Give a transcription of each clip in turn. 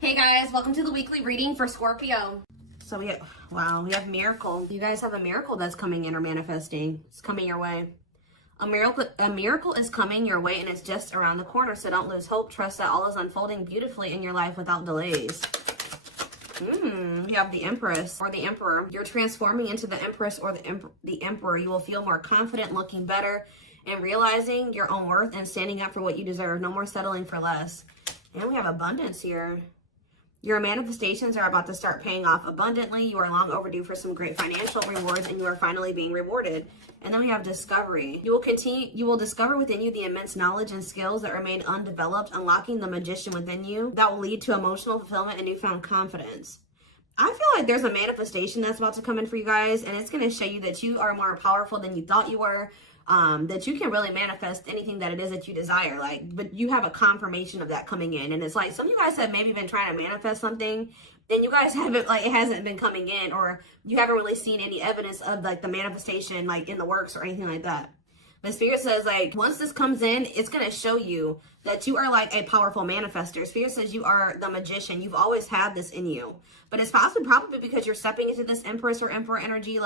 Hey guys, welcome to the weekly reading for Scorpio. So we have miracle. You guys have a miracle that's coming in or manifesting. It's coming your way. A miracle is coming your way and it's just around the corner. So don't lose hope. Trust that all is unfolding beautifully in your life without delays. You have the Empress or the Emperor. You're transforming into the Empress or the Emperor. You will feel more confident, looking better, and realizing your own worth and standing up for what you deserve. No more settling for less. And we have abundance here. Your manifestations are about to start paying off abundantly. You are long overdue for some great financial rewards and you are finally being rewarded. And then we have discovery. You will discover within you the immense knowledge and skills that remain undeveloped, unlocking the magician within you that will lead to emotional fulfillment and newfound confidence. I feel like there's a manifestation that's about to come in for you guys, and it's going to show you that you are more powerful than you thought you were. That you can really manifest anything that it is that you desire, but you have a confirmation of that coming in. And it's like some of you guys have maybe been trying to manifest something and you guys haven't, it hasn't been coming in, or you haven't really seen any evidence of the manifestation in the works or anything like that. But Spirit says once this comes in, it's going to show you that you are a powerful manifester. Spirit says you are the magician. You've always had this in you, but it's probably because you're stepping into this Empress or Emperor energy.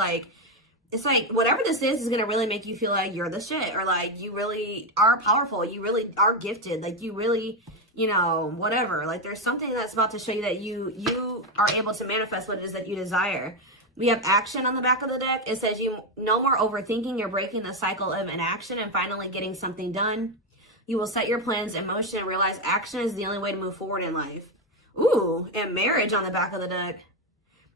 It's whatever this is going to really make you feel like you're the shit, or you really are powerful. You really are gifted. You really, whatever. There's something that's about to show you that you are able to manifest what it is that you desire. We have action on the back of the deck. It says you no more overthinking. You're breaking the cycle of inaction and finally getting something done. You will set your plans in motion and realize action is the only way to move forward in life. Ooh, and marriage on the back of the deck.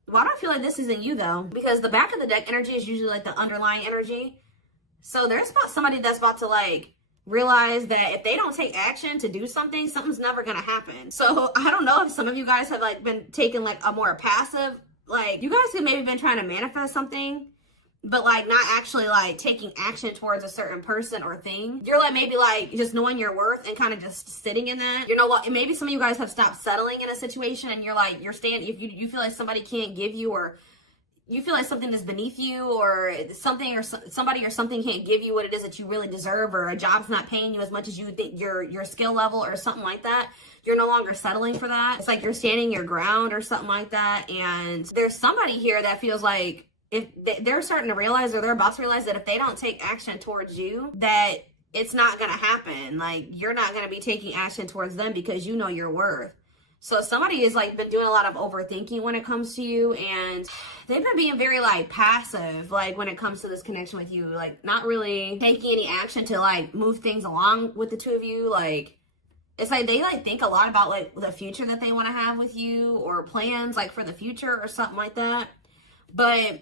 Well, I don't feel like this isn't you though, because the back of the deck energy is usually the underlying energy. So there's somebody that's about to realize that if they don't take action to do something, something's never going to happen. So I don't know if some of you guys have been taking a more passive, you guys have maybe been trying to manifest something, but not actually taking action towards a certain person or thing. You're maybe just knowing your worth and kind of just sitting in that. Maybe some of you guys have stopped settling in a situation and you're staying, if you feel like somebody can't give you, or you feel like something is beneath you, or something or somebody or something can't give you what it is that you really deserve, or a job's not paying you as much as you think your skill level or something like that. You're no longer settling for that. It's you're standing your ground or something like that. And there's somebody here that feels like if they're starting to realize, or they're about to realize, that if they don't take action towards you, that it's not going to happen. You're not going to be taking action towards them because you know your worth. So somebody has been doing a lot of overthinking when it comes to you, and they've been being very passive when it comes to this connection with you, not really taking any action to move things along with the two of you. It's they think a lot about the future that they want to have with you, or plans for the future or something like that. But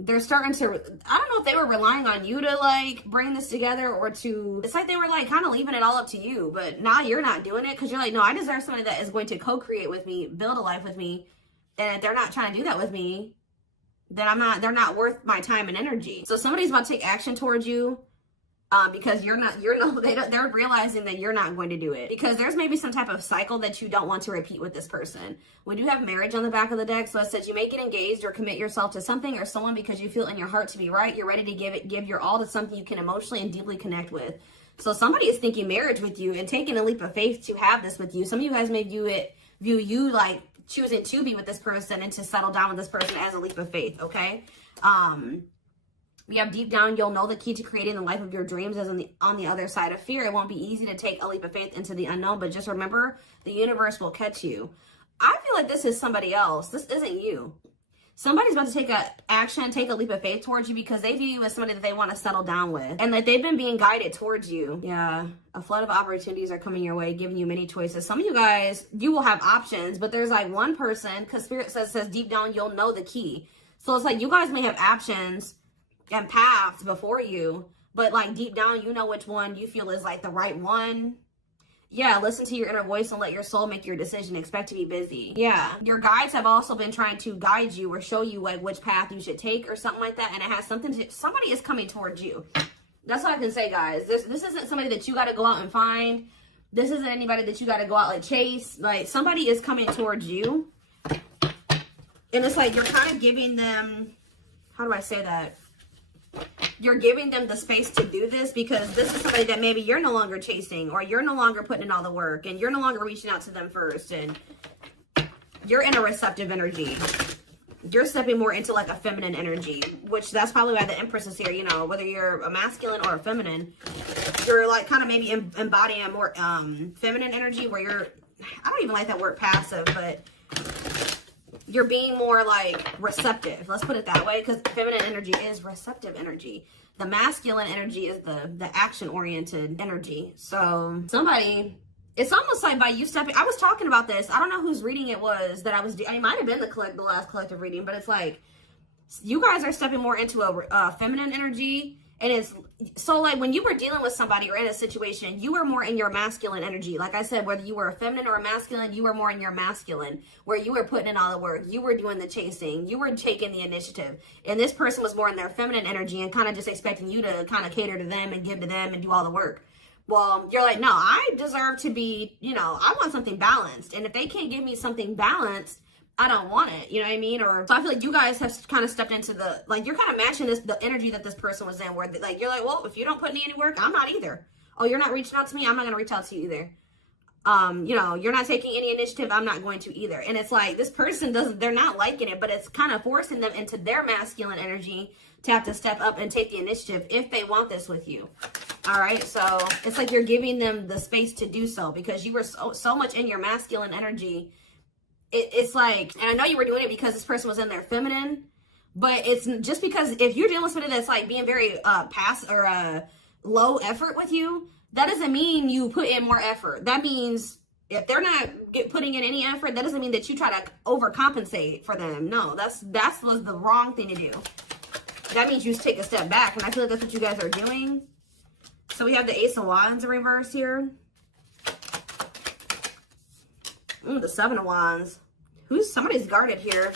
they're starting to, I don't know if they were relying on you to bring this together, or to, it's they were kind of leaving it all up to you, but now you're not doing it because you're no, I deserve somebody that is going to co-create with me, build a life with me. And if they're not trying to do that with me, then they're not worth my time and energy. So somebody's about to take action towards you. Because they're realizing that you're not going to do it, because there's maybe some type of cycle that you don't want to repeat with this person. We do have marriage on the back of the deck. So it says you may get engaged or commit yourself to something or someone because you feel in your heart to be right. You're ready to give your all to something you can emotionally and deeply connect with. So somebody is thinking marriage with you and taking a leap of faith to have this with you. Some of you guys may view you choosing to be with this person and to settle down with this person as a leap of faith. Okay. We have deep down, you'll know the key to creating the life of your dreams is on the other side of fear. It won't be easy to take a leap of faith into the unknown, but just remember, the universe will catch you. I feel like this is somebody else. This isn't you. Somebody's about to take a leap of faith towards you because they view you as somebody that they want to settle down with, and that they've been being guided towards you. Yeah, a flood of opportunities are coming your way, giving you many choices. Some of you guys, you will have options, but there's one person, because Spirit says deep down, you'll know the key. So it's you guys may have options and paths before you, but deep down you know which one you feel is the right one. Yeah, listen to your inner voice and let your soul make your decision. Expect to be busy. Yeah, your guides have also been trying to guide you or show you which path you should take or something like that, and it has something to, somebody is coming towards you. That's all I can say, guys. This isn't somebody that you got to go out and find. This isn't anybody that you got to go out chase. Somebody is coming towards you, and it's you're kind of giving them, how do I say that? You're giving them the space to do this because this is somebody that maybe you're no longer chasing, or you're no longer putting in all the work, and you're no longer reaching out to them first. And you're in a receptive energy. You're stepping more into like a feminine energy, which that's probably why the Empress is here. You know, whether you're a masculine or a feminine, you're like kind of maybe embodying a more feminine energy where you're, I don't even like that word passive, but you're being more like receptive. Let's put it that way, because feminine energy is receptive energy. The masculine energy is the action-oriented energy. So somebody, it's almost like by you stepping, I was talking about this. I don't know whose reading it was that I was, it might have been the last collective reading, but it's like, you guys are stepping more into a feminine energy. And it's, so like when you were dealing with somebody or in a situation, you were more in your masculine energy. Like I said, whether you were a feminine or a masculine, you were more in your masculine, where you were putting in all the work. You were doing the chasing. You were taking the initiative. And this person was more in their feminine energy and kind of just expecting you to kind of cater to them and give to them and do all the work. Well, you're like, no, I deserve to be, you know, I want something balanced. And if they can't give me something balanced, I don't want it, you know what I mean? Or so I feel like you guys have kind of stepped into the, like, you're kind of matching the energy that this person was in, where like you're like, well, if you don't put in any work, I'm not either. Oh, you're not reaching out to me, I'm not going to reach out to you either. You know, you're not taking any initiative, I'm not going to either. And it's like this person doesn't, they're not liking it, but it's kind of forcing them into their masculine energy to have to step up and take the initiative if they want this with you. All right, so it's like you're giving them the space to do so, because you were so much in your masculine energy. It's like, and I know you were doing it because this person was in their feminine, but it's just because if you're dealing with somebody that's like being very low effort with you, that doesn't mean you put in more effort. That means if they're not putting in any effort, that doesn't mean that you try to overcompensate for them. No, that was the wrong thing to do. That means you take a step back, and I feel like that's what you guys are doing. So we have the Ace of Wands in reverse here. The Seven of Wands. Somebody's guarded here.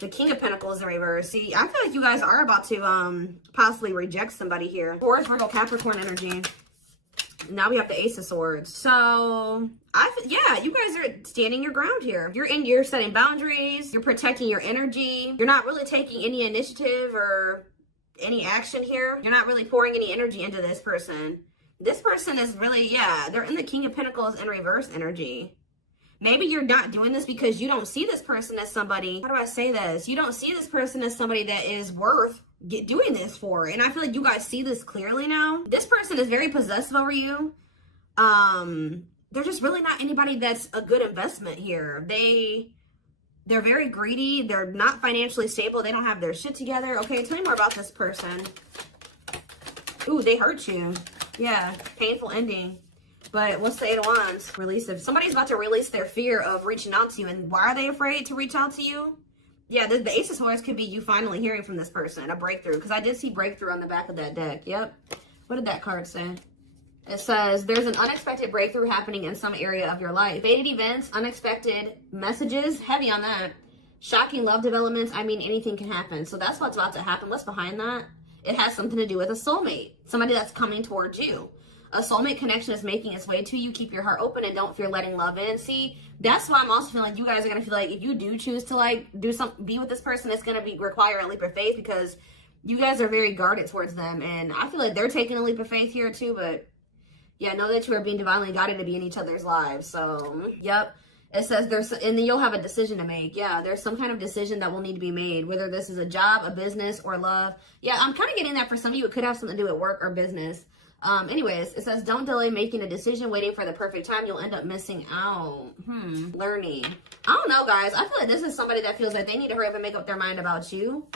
The King of Pentacles in reverse. See, I feel like you guys are about to possibly reject somebody here. Taurus, Virgo, Capricorn energy. Now we have the Ace of Swords. So, yeah, you guys are standing your ground here. You're setting boundaries. You're protecting your energy. You're not really taking any initiative or any action here. You're not really pouring any energy into this person. This person is really, yeah, they're in the King of Pentacles in reverse energy. Maybe you're not doing this because you don't see this person as somebody, how do I say this? You don't see this person as somebody that is worth doing this for. And I feel like you guys see this clearly now. This person is very possessive over you. They're just really not anybody that's a good investment here. They're very greedy. They're not financially stable. They don't have their shit together. Okay, tell me more about this person. Ooh, they hurt you. Yeah, painful ending. But what's the Eight of Wands? Release. If somebody's about to release their fear of reaching out to you, and why are they afraid to reach out to you? Yeah, the Ace of Swords could be you finally hearing from this person, a breakthrough. Because I did see breakthrough on the back of that deck. Yep. What did that card say? It says, there's an unexpected breakthrough happening in some area of your life. Fated events, unexpected messages, heavy on that. Shocking love developments. I mean, anything can happen. So that's what's about to happen. What's behind that? It has something to do with a soulmate. Somebody that's coming towards you. A soulmate connection is making its way to you. Keep your heart open and don't fear letting love in. See, that's why I'm also feeling like you guys are going to feel like if you do choose to like be with this person, it's going to require a leap of faith, because you guys are very guarded towards them. And I feel like they're taking a leap of faith here too. But yeah, know that you are being divinely guided to be in each other's lives. So, yep. It says and then you'll have a decision to make. Yeah, there's some kind of decision that will need to be made, whether this is a job, a business, or love. Yeah, I'm kind of getting that for some of you. It could have something to do with work or business. Anyways, it says, don't delay making a decision, waiting for the perfect time. You'll end up missing out. Learning. I don't know, guys. I feel like this is somebody that feels like they need to hurry up and make up their mind about you,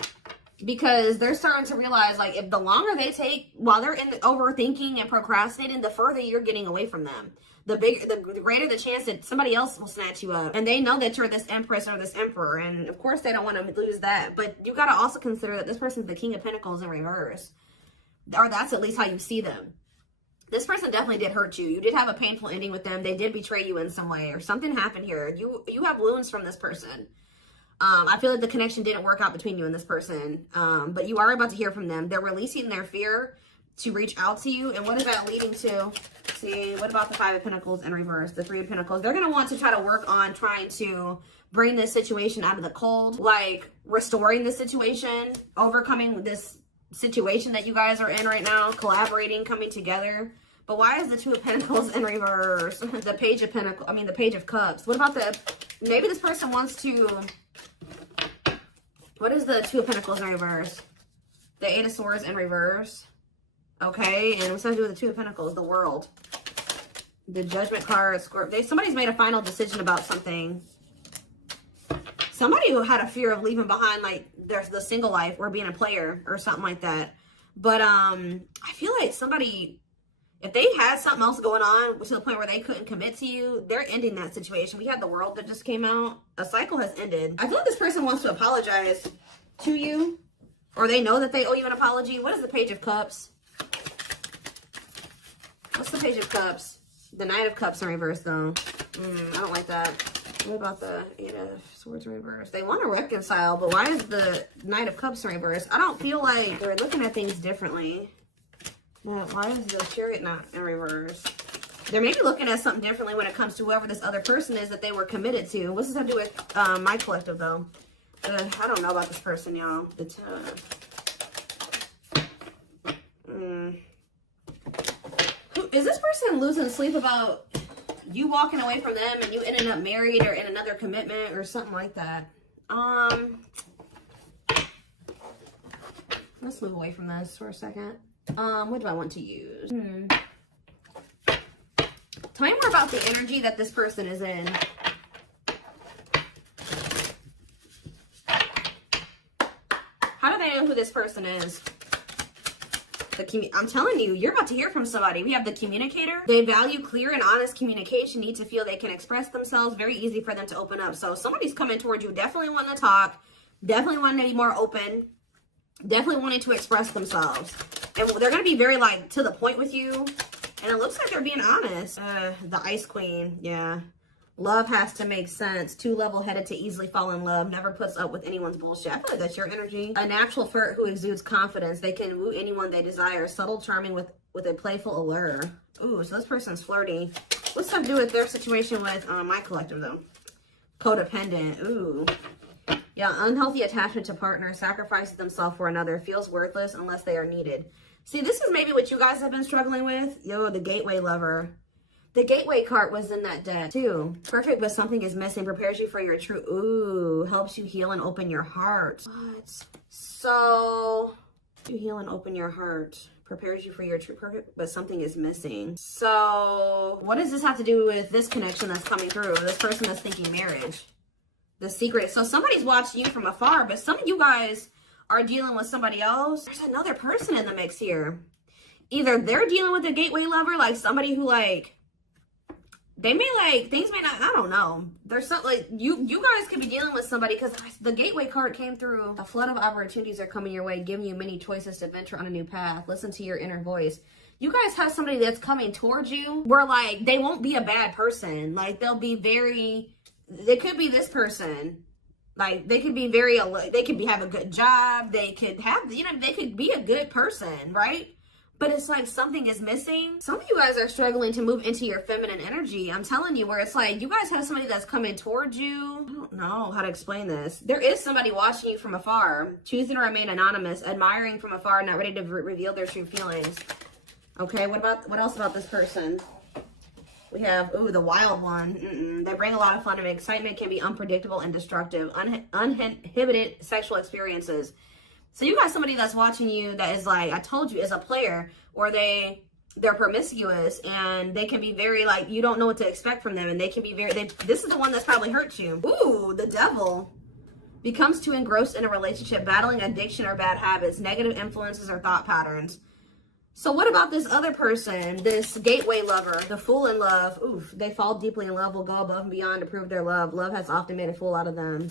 because they're starting to realize, like, if the longer they take while they're in the overthinking and procrastinating, the further you're getting away from them. The greater the chance that somebody else will snatch you up. And they know that you're this Empress or this Emperor. And of course they don't want to lose that. But you got to also consider that this person's the King of Pentacles in reverse. Or that's at least how you see them. This person definitely did hurt you. You did have a painful ending with them. They did betray you in some way, or something happened here. You have wounds from this person. I feel like the connection didn't work out between you and this person. But you are about to hear from them. They're releasing their fear to reach out to you. And what is that leading to? See, what about the Five of Pentacles in reverse? The Three of Pentacles. They're going to want to try to work on trying to bring this situation out of the cold. Like restoring the situation, overcoming this situation that you guys are in right now, collaborating, coming together. But why is the Two of Pentacles in reverse? The Page of Pentacles, the Page of Cups. What about Maybe this person wants to... What is the Two of Pentacles in reverse? The Eight of Swords in reverse. Okay, and what's that to do with the Two of Pentacles? The World. The Judgment card, Scorpio. Somebody's made a final decision about something. Somebody who had a fear of leaving behind, like, there's the single life or being a player or something like that. But I feel like somebody, if they had something else going on to the point where they couldn't commit to you, they're ending that situation. We had the World that just came out. A cycle has ended. I feel like this person wants to apologize to you, or they know that they owe you an apology. What is the Page of Cups? What's the Page of Cups? The Knight of Cups in reverse, though. I don't like that. What about the Eight of Swords in reverse? They want to reconcile, but why is the Knight of Cups in reverse? I don't feel like they're looking at things differently. Why is the Chariot not in reverse? They're maybe looking at something differently when it comes to whoever this other person is that they were committed to. What's this have to do with my collective, though? I don't know about this person, y'all. Is this person losing sleep about you walking away from them and you ending up married or in another commitment or something like that? Let's move away from this for a second. What do I want to use? Tell me more about the energy that this person is in. How do they know who this person is? I'm telling you, you're about to hear from somebody. We have the Communicator. They value clear and honest communication, need to feel they can express themselves. Very easy for them to open up. So somebody's coming towards you, definitely wanting to talk, definitely wanting to be more open, definitely wanting to express themselves. And they're going to be very, like, to the point with you. And it looks like they're being honest. The Ice Queen, yeah. Love has to make sense. Too level-headed to easily fall in love. Never puts up with anyone's bullshit. I feel like that's your energy. A natural flirt who exudes confidence. They can woo anyone they desire. Subtle, charming with a playful allure. Ooh, so this person's flirty. What's that to do with their situation with my collective, though? Codependent. Ooh. Yeah, unhealthy attachment to partner. Sacrifices themselves for another. Feels worthless unless they are needed. See, this is maybe what you guys have been struggling with. Yo, the Gateway Lover. The Gateway card was in that deck, too. Perfect, but something is missing. Prepares you for your true... Ooh, helps you heal and open your heart. What? So... You heal and open your heart. Prepares you for your true perfect, but something is missing. So... What does this have to do with this connection that's coming through? This person that's thinking marriage. The secret. So somebody's watching you from afar, but some of you guys are dealing with somebody else. There's another person in the mix here. Either they're dealing with a Gateway Lover, like somebody who, like... They may, like, things may not, I don't know. There's something, like, you guys could be dealing with somebody because the Gateway card came through. A flood of opportunities are coming your way, giving you many choices to venture on a new path. Listen to your inner voice. You guys have somebody that's coming towards you where, like, they won't be a bad person. Like, they'll be very, they could be this person. Like, they could be very, they could have a good job. They could have, you know, they could be a good person, right? But it's like something is missing. Some of you guys are struggling to move into your feminine energy. I'm telling you, where it's like you guys have somebody that's coming towards you. I don't know how to explain this. There is somebody watching you from afar, choosing to remain anonymous, admiring from afar, not ready to reveal their true feelings. Okay, what else about this person? We have, ooh, the Wild One. They bring a lot of fun and excitement, can be unpredictable and destructive. Uninhibited sexual experiences. So you got somebody that's watching you that is like, I told you, is a player, or they're promiscuous, and they can be very, like, you don't know what to expect from them, and they can be very, this is the one that's probably hurt you. Ooh, the Devil. Becomes too engrossed in a relationship, battling addiction or bad habits, negative influences or thought patterns. So what about this other person, this Gateway Lover, the Fool in love? Oof, they fall deeply in love, will go above and beyond to prove their love. Love has often made a fool out of them.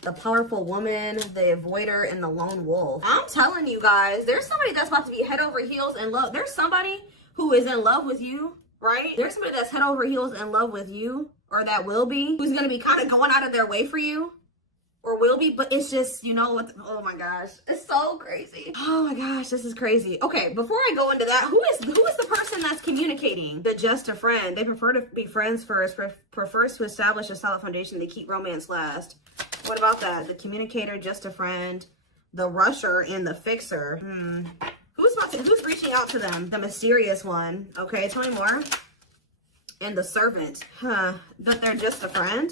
The Powerful Woman, the Avoider, and the Lone Wolf. I'm telling you guys, there's somebody that's about to be head over heels in love. There's somebody who is in love with you, right? There's somebody that's head over heels in love with you, or that will be, who's going to be kind of going out of their way for you, or will be, but it's just, you know what, oh my gosh, it's so crazy. Oh my gosh, this is crazy. Okay, before I go into that, who is the person that's communicating? The Just a Friend. They prefer to be friends first, prefers to establish a solid foundation. They keep romance last. What about that? The Communicator, Just a Friend, the Rusher, and the Fixer. Who's reaching out to them? The Mysterious One. Okay, tell me more. And the Servant. Huh. But they're just a friend?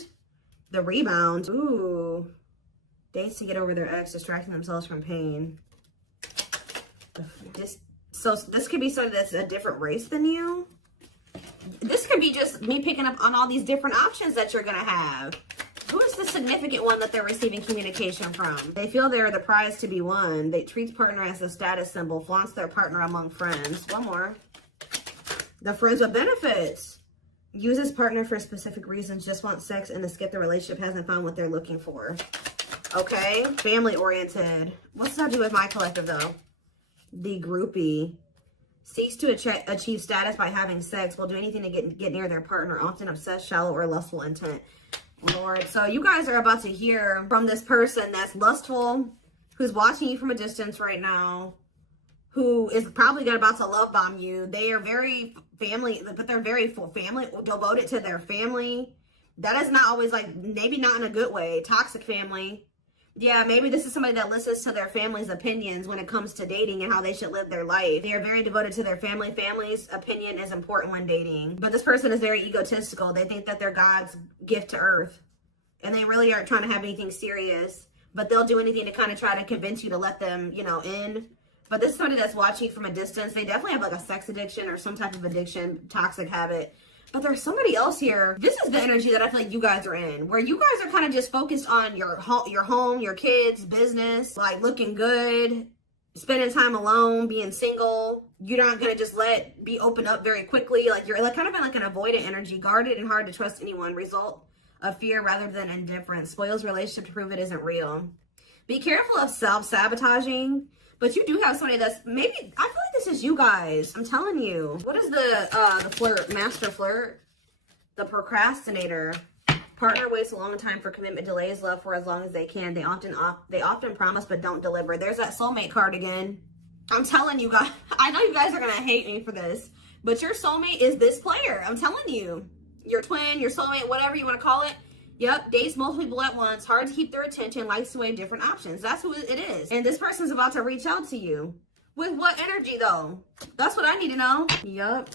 The rebound. Ooh. Dates to get over their ex, distracting themselves from pain. So this could be somebody that's a different race than you. This could be just me picking up on all these different options that you're going to have. Who is the significant one that they're receiving communication from? They feel they're the prize to be won. They treat partner as a status symbol, flaunts their partner among friends. One more. The friends with benefits. Uses partner for specific reasons, just wants sex and to skip the relationship, hasn't found what they're looking for. Okay. Family oriented. What's that do with my collective though? The groupie. Seeks to achieve status by having sex. Will do anything to get near their partner. Often obsessed, shallow, or lustful intent. Lord. So you guys are about to hear from this person that's lustful, who's watching you from a distance right now, who is probably about to love bomb you. They are very family, but they're very family, devoted to their family. That is not always like, maybe not in a good way. Toxic family. Yeah, maybe this is somebody that listens to their family's opinions when it comes to dating and how they should live their life. They are very devoted to their family. Family's opinion is important when dating. But this person is very egotistical. They think that they're God's gift to earth. And they really aren't trying to have anything serious. But they'll do anything to kind of try to convince you to let them, you know, in. But this is somebody that's watching from a distance. They definitely have like a sex addiction or some type of addiction, toxic habit. But there's somebody else here. This is the energy that I feel like you guys are in, where you guys are kind of just focused on your home, your kids, business, like looking good, spending time alone, being single. You're not going to just be open up very quickly. Like you're like kind of in like an avoidant energy, guarded and hard to trust anyone. Result of fear rather than indifference. Spoils relationship to prove it isn't real. Be careful of self-sabotaging. But you do have somebody that's maybe, I feel like this is you guys. I'm telling you. What is the flirt, master flirt? The procrastinator. Partner waits a long time for commitment, delays love for as long as they can. They often promise but don't deliver. There's that soulmate card again. I'm telling you guys, I know you guys are going to hate me for this, but your soulmate is this player. I'm telling you. Your twin, your soulmate, whatever you want to call it. Yep, dates multiple people at once, hard to keep their attention, likes to weigh different options. That's who it is. And this person's about to reach out to you. With what energy, though? That's what I need to know. Yep.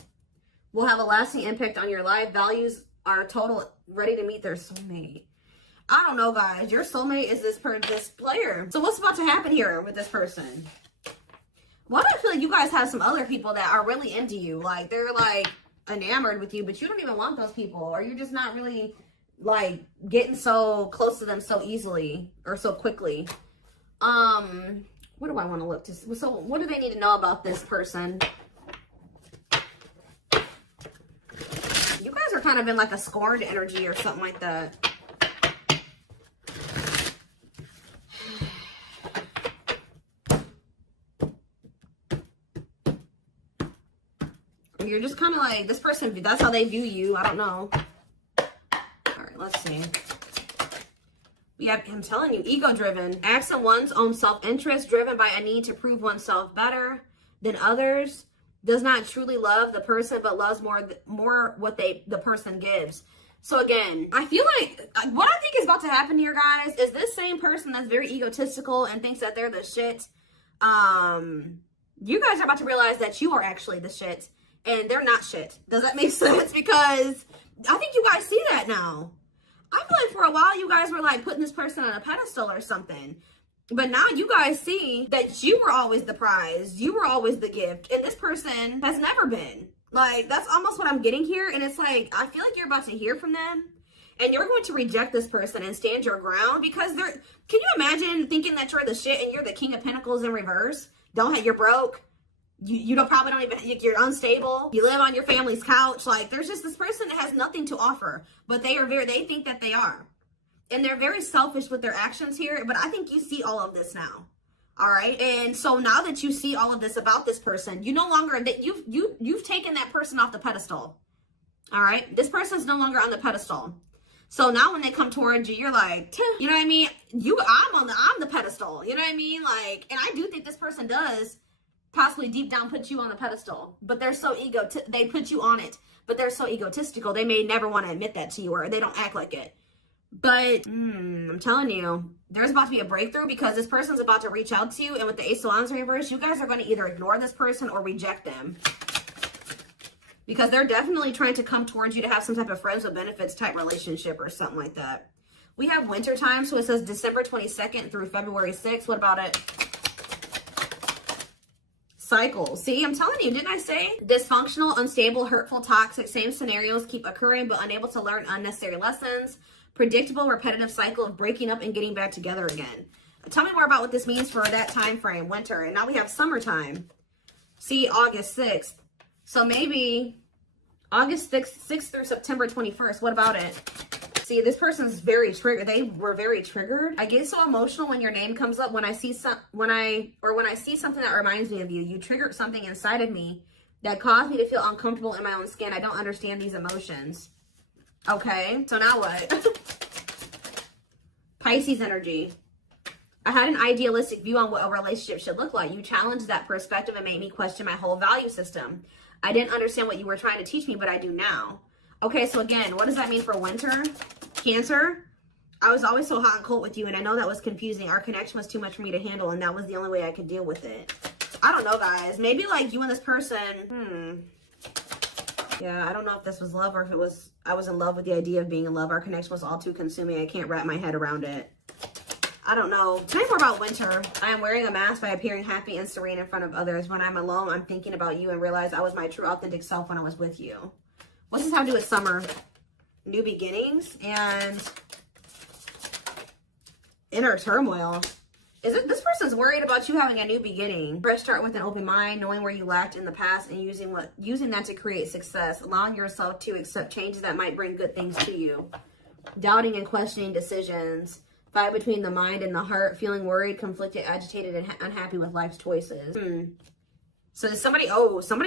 Will have a lasting impact on your life. Values are total, ready to meet their soulmate. I don't know, guys. Your soulmate is this player. So what's about to happen here with this person? Why do I feel like you guys have some other people that are really into you? Like, they're, like, enamored with you, but you don't even want those people. Or you're just not really like getting so close to them so easily or so quickly. What do I want to look to? So what do they need to know about this person? You guys are kind of in like a scorned energy or something like that. You're just kind of like, this person, that's how they view you. I don't know. Let's see. We have him telling you, ego-driven. Acts on one's own self-interest, driven by a need to prove oneself better than others. Does not truly love the person, but loves more what the person gives. So again, I feel like what I think is about to happen here, guys, is this same person that's very egotistical and thinks that they're the shit. You guys are about to realize that you are actually the shit, and they're not shit. Does that make sense? Because I think you guys see that now. I feel like for a while you guys were like putting this person on a pedestal or something. But now you guys see that you were always the prize. You were always the gift. And this person has never been. Like, that's almost what I'm getting here. And it's like, I feel like you're about to hear from them. And you're going to reject this person and stand your ground. Because can you imagine thinking that you're the shit and you're the King of Pentacles in reverse? You're broke. You probably don't even, you're unstable. You live on your family's couch. Like, there's just this person that has nothing to offer, but they think that they are. And they're very selfish with their actions here, but I think you see all of this now. All right. And so now that you see all of this about this person, you no longer, that you've taken that person off the pedestal. All right. This person's no longer on the pedestal. So now when they come towards you, you're like, you know what I mean? I'm the pedestal. You know what I mean? Like, and I do think this person does possibly deep down put you on the pedestal, but they're so they put you on it, but they're so egotistical, they may never want to admit that to you, or they don't act like it. But I'm telling you, there's about to be a breakthrough, because this person's about to reach out to you, and with the Ace of Wands reverse, you guys are going to either ignore this person or reject them, because they're definitely trying to come towards you to have some type of friends with benefits type relationship or something like that. We have winter time, so it says December 22nd through February 6th. What about it? Cycle. See, I'm telling you, didn't I say? Dysfunctional, unstable, hurtful, toxic, same scenarios keep occurring, but unable to learn unnecessary lessons. Predictable, repetitive cycle of breaking up and getting back together again. Tell me more about what this means for that time frame, winter. And now we have summertime. See, August 6th. So maybe August 6th through September 21st. What about it? See, this person's very triggered. They were very triggered. I get so emotional when your name comes up. When I see something that reminds me of you. You triggered something inside of me that caused me to feel uncomfortable in my own skin. I don't understand these emotions. Okay, so now what? Pisces energy. I had an idealistic view on what a relationship should look like. You challenged that perspective and made me question my whole value system. I didn't understand what you were trying to teach me, but I do now. Okay, so again, what does that mean for winter? Cancer. I was always so hot and cold with you, and I know that was confusing. Our connection was too much for me to handle, and that was the only way I could deal with it. I don't know, guys. Maybe like you and this person, yeah, I don't know if this was love or if it was, I was in love with the idea of being in love. Our connection was all too consuming. I can't wrap my head around it. I don't know. Tell me more about winter. I am wearing a mask by appearing happy and serene in front of others. When I'm alone, I'm thinking about you and realize I was my true authentic self when I was with you. What's this have to do with summer? New beginnings and inner turmoil. Is it this person's worried about you having a new beginning? Fresh start with an open mind, knowing where you lacked in the past and using that to create success, allowing yourself to accept changes that might bring good things to you. Doubting and questioning decisions. Fight between the mind and the heart, feeling worried, conflicted, agitated, and unhappy with life's choices. So somebody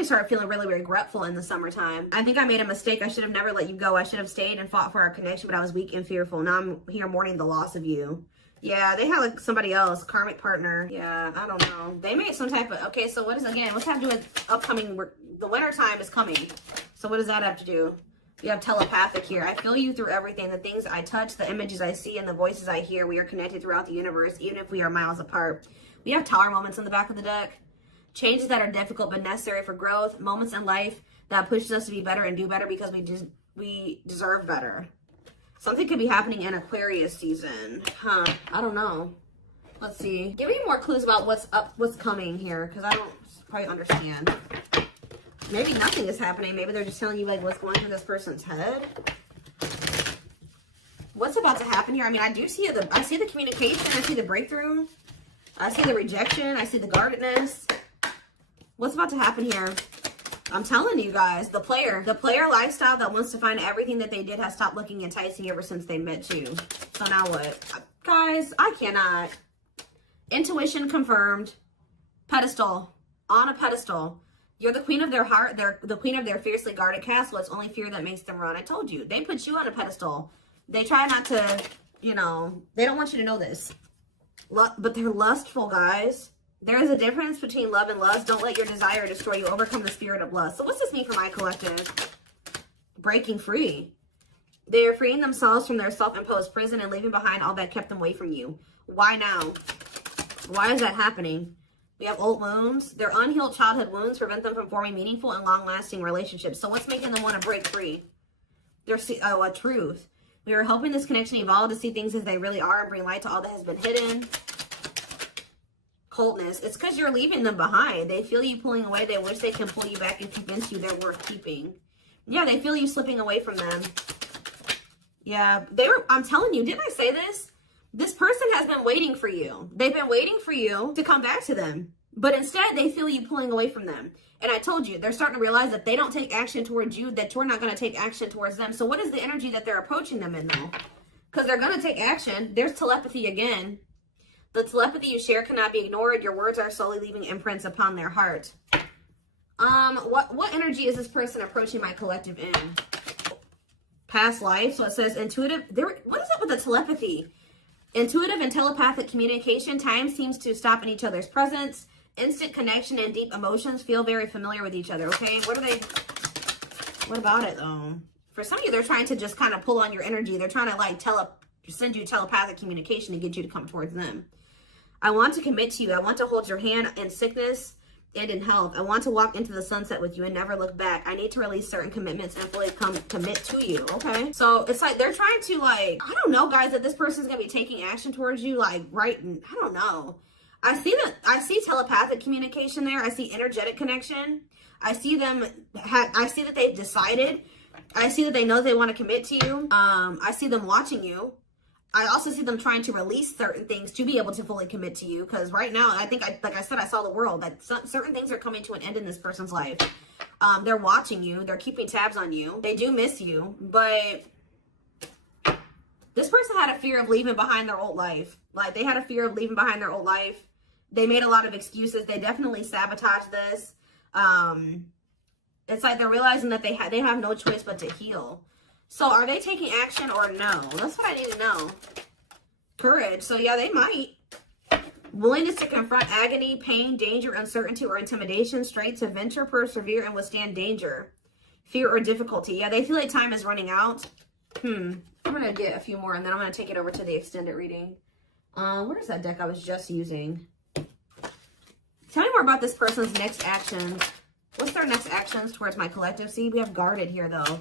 started feeling really regretful in the summertime. I think I made a mistake. I should have never let you go. I should have stayed and fought for our connection, but I was weak and fearful. Now I'm here mourning the loss of you. Yeah, they had like somebody else, karmic partner. Yeah, I don't know. They made some type of, okay, so what's have to do with upcoming, the winter time is coming. So what does that have to do? You have telepathic here. I feel you through everything. The things I touch, the images I see, and the voices I hear. We are connected throughout the universe, even if we are miles apart. We have tower moments in the back of the deck. Changes that are difficult but necessary for growth. Moments in life that pushes us to be better and do better because we deserve better. Something could be happening in Aquarius season. I don't know. Let's see. Give me more clues about what's coming here, because I don't quite understand. Maybe nothing is happening. Maybe they're just telling you like what's going through this person's head. What's about to happen here? I mean, I see the communication. I see the breakthrough. I see the rejection. I see the guardedness. What's about to happen here? I'm telling you guys, the player lifestyle that wants to find everything that they did has stopped looking enticing ever since they met you. So now what? Guys, I cannot. Intuition confirmed. Pedestal. On a pedestal. You're the queen of their heart. They're the queen of their fiercely guarded castle. It's only fear that makes them run. I told you. They put you on a pedestal. They try not to, they don't want you to know this. But they're lustful, guys. There is a difference between love and lust. Don't let your desire destroy you. Overcome the spirit of lust. So what's this mean for my collective? Breaking free. They are freeing themselves from their self-imposed prison and leaving behind all that kept them away from you. Why now? Why is that happening? We have old wounds. Their unhealed childhood wounds prevent them from forming meaningful and long-lasting relationships. So what's making them want to break free? A truth. We are helping this connection evolve to see things as they really are and bring light to all that has been hidden. Coldness. It's because you're leaving them behind. They feel you pulling away. They wish they can pull you back and convince you they're worth keeping. Yeah, they feel you slipping away from them. Yeah, I'm telling you, didn't I say this? This person has been waiting for you. They've been waiting for you to come back to them. But instead, they feel you pulling away from them. And I told you, they're starting to realize that they don't take action towards you, that you're not going to take action towards them. So what is the energy that they're approaching them in, though? Because they're going to take action. There's telepathy again. The telepathy you share cannot be ignored. Your words are slowly leaving imprints upon their heart. What energy is this person approaching my collective in? Past life. So it says intuitive. What is up with the telepathy? Intuitive and telepathic communication. Time seems to stop in each other's presence. Instant connection and deep emotions feel very familiar with each other. Okay, what about it though? For some of you, they're trying to just kind of pull on your energy. They're trying to like send you telepathic communication to get you to come towards them. I want to commit to you. I want to hold your hand in sickness and in health. I want to walk into the sunset with you and never look back. I need to release certain commitments and fully commit to you. Okay. So it's like they're trying to, like, I don't know, guys, that this person's going to be taking action towards you, like, right. I don't know. I see telepathic communication there. I see energetic connection. I see them, I see that they've decided. I see that they know they want to commit to you. I see them watching you. I also see them trying to release certain things to be able to fully commit to you. Because right now, I think, like I said, I saw the world. That certain things are coming to an end in this person's life. They're watching you. They're keeping tabs on you. They do miss you. But this person had a fear of leaving behind their old life. Like, they had a fear of leaving behind their old life. They made a lot of excuses. They definitely sabotaged this. It's like they're realizing that they have no choice but to heal. So are they taking action or no? That's what I need to know. Courage. So yeah, they might. Willingness to confront agony, pain, danger, uncertainty, or intimidation. Straight to venture, persevere, and withstand danger. Fear or difficulty. Yeah, they feel like time is running out. I'm going to get a few more and then I'm going to take it over to the extended reading. Where's that deck I was just using? Tell me more about this person's next actions. What's their next actions towards my collective? See, we have guarded here, though.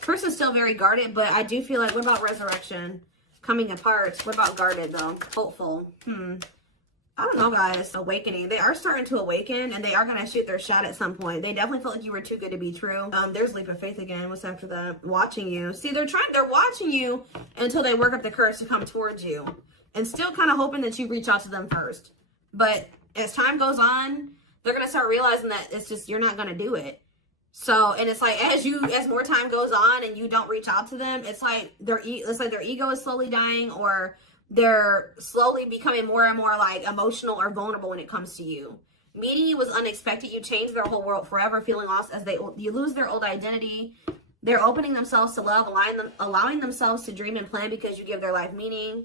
Person's still very guarded, but I do feel like, what about resurrection? Coming apart. What about guarded, though? Hopeful. I don't know, guys. Awakening. They are starting to awaken, and they are going to shoot their shot at some point. They definitely felt like you were too good to be true. There's leap of faith again. What's after that? Watching you. See, they're watching you until they work up the courage to come towards you. And still kind of hoping that you reach out to them first. But as time goes on, they're going to start realizing that it's just, you're not going to do it. So, and it's like, as more time goes on and you don't reach out to them, it's like their ego is slowly dying, or they're slowly becoming more and more like emotional or vulnerable when it comes to you. Meeting you was unexpected. You changed their whole world forever, feeling lost as you lose their old identity. They're opening themselves to love, allowing themselves to dream and plan because you give their life meaning.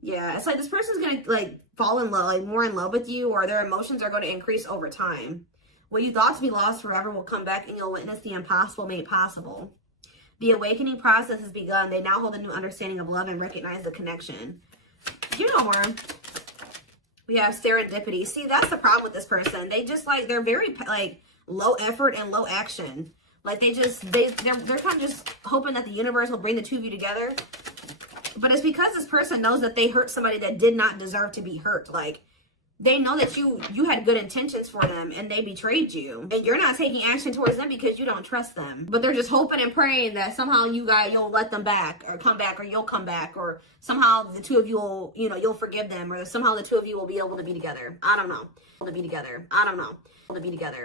Yeah, it's like this person's going to like fall in love, like more in love with you, or their emotions are going to increase over time. What you thought to be lost forever will come back and you'll witness the impossible made possible. The awakening process has begun. They now hold a new understanding of love and recognize the connection. You know more. We have serendipity. See, that's the problem with this person. They just like, they're very like low effort and low action. Like they're kind of just hoping that the universe will bring the two of you together. But it's because this person knows that they hurt somebody that did not deserve to be hurt. Like, they know that you had good intentions for them and they betrayed you. And you're not taking action towards them because you don't trust them. But they're just hoping and praying that somehow you'll let them back or come back, or you'll come back, or somehow the two of you will, you'll forgive them, or somehow the two of you will be able to be together. I don't know. To be together. I don't know. To be together.